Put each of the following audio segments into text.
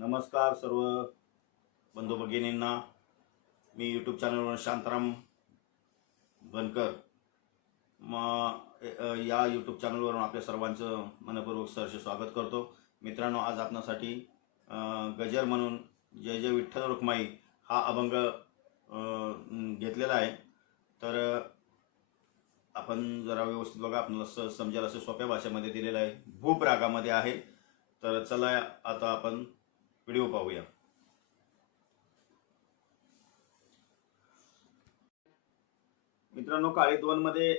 नमस्कार सर्व बंधू भगिनींना. मी यूट्यूब चॅनलवर शांताराम बनकर. मग या यूट्यूब चॅनलवरून आपल्या सर्वांचं मनपूर्वक सहर्ष स्वागत करतो. मित्रांनो आज आपणासाठी गजर म्हणून जय जय विठ्ठल रुक्माई हा अभंग घेतलेला आहे. तर आपण जरा व्यवस्थित बघा आपल्याला स समजेल असं सोप्या भाषेमध्ये दिलेलं आहे. भूप रागामध्ये आहे. तर चला आता आपण व्हिडिओ पाहूया. मित्रांनो काळी दोन मध्ये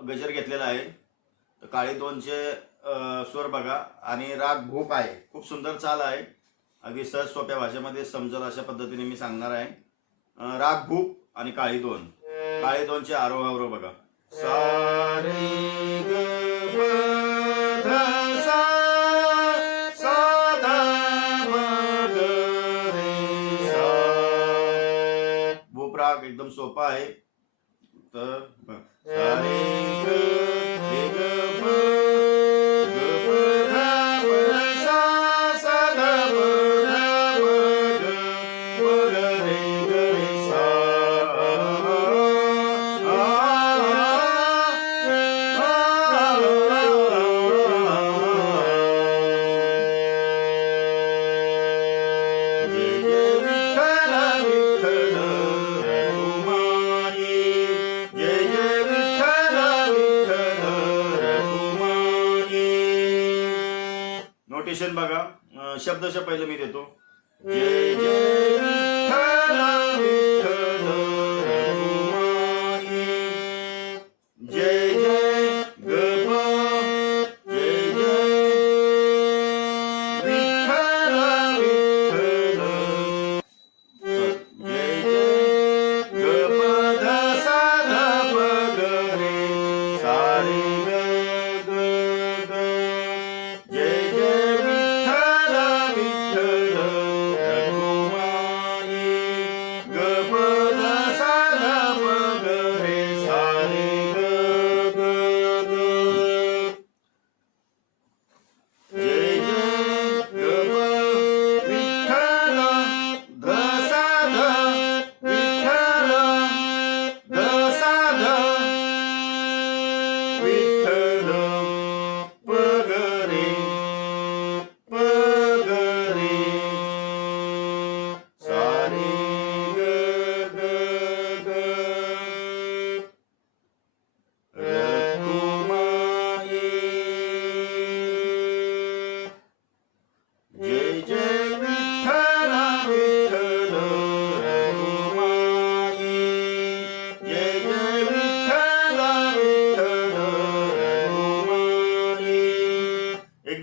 गजर घेतलेला आहे. तर काळी दोनचे स्वर बघा. आणि राग भूक आहे. खूप सुंदर चाल आहे. अगदी सहज सोप्या भाषेमध्ये समजेल अशा पद्धतीने मी सांगणार आहे. राग भूक आणि काळी दोन. काळी दोनचे आरोह बघा. सारे राग एकदम सोपा आहे. तर ग सा रे सा नोटेशन बघा. शब्दशः पहिलं मी देतो. जय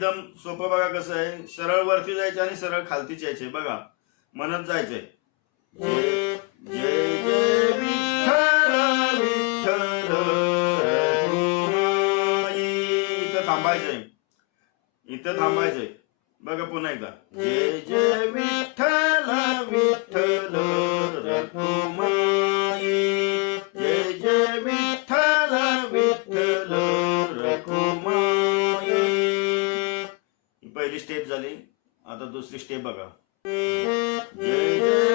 एकदम सोपं बघा कसं आहे. सरळ वरती जायचं आणि सरळ खालतीच यायचे. बघा. म्हणत जायचंय. जय जय विठ्ठल विठ्ठल इथं थांबायचंय. इथं थांबायचंय. बघा पुन्हा एकदा. जय जय विठ्ठल विठ्ठल रघुमाई पहिली स्टेप झाली. आता दुसरी स्टेप बघा. जय जय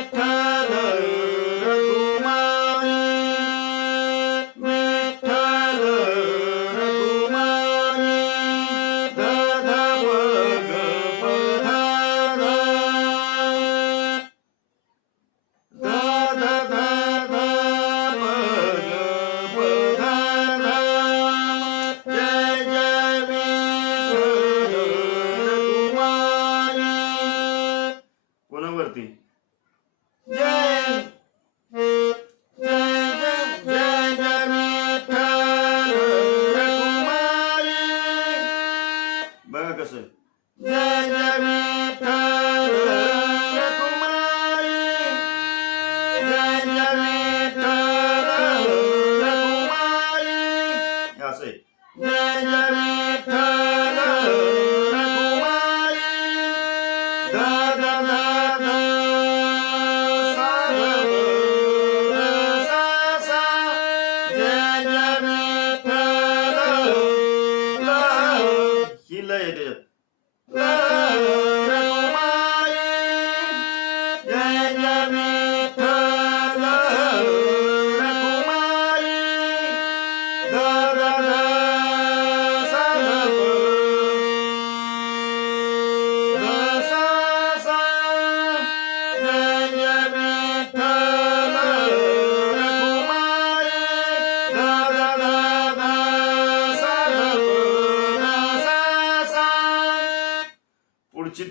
ti.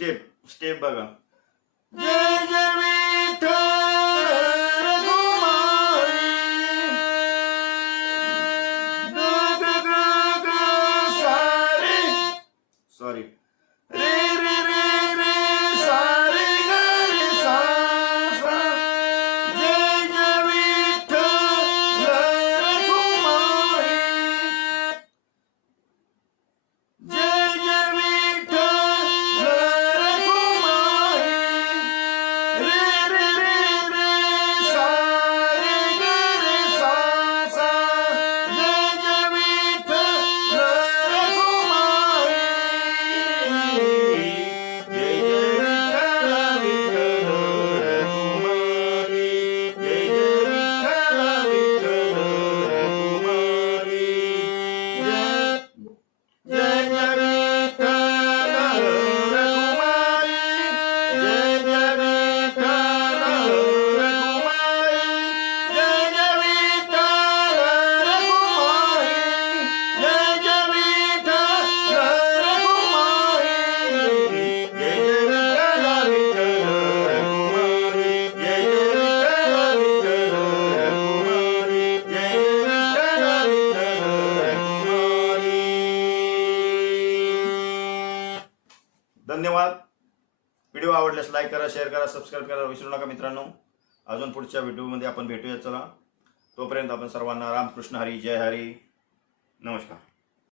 Stay, stay bugger. धन्यवाद. व्हिडिओ आवडल्यास लाईक करा शेअर करा सबस्क्राईब करा. विसरू नका मित्रांनो. अजून पुढच्या व्हिडिओमध्ये आपण भेटूया चला. तोपर्यंत आपण सर्वांना रामकृष्ण हरी जय हरी. नमस्कार.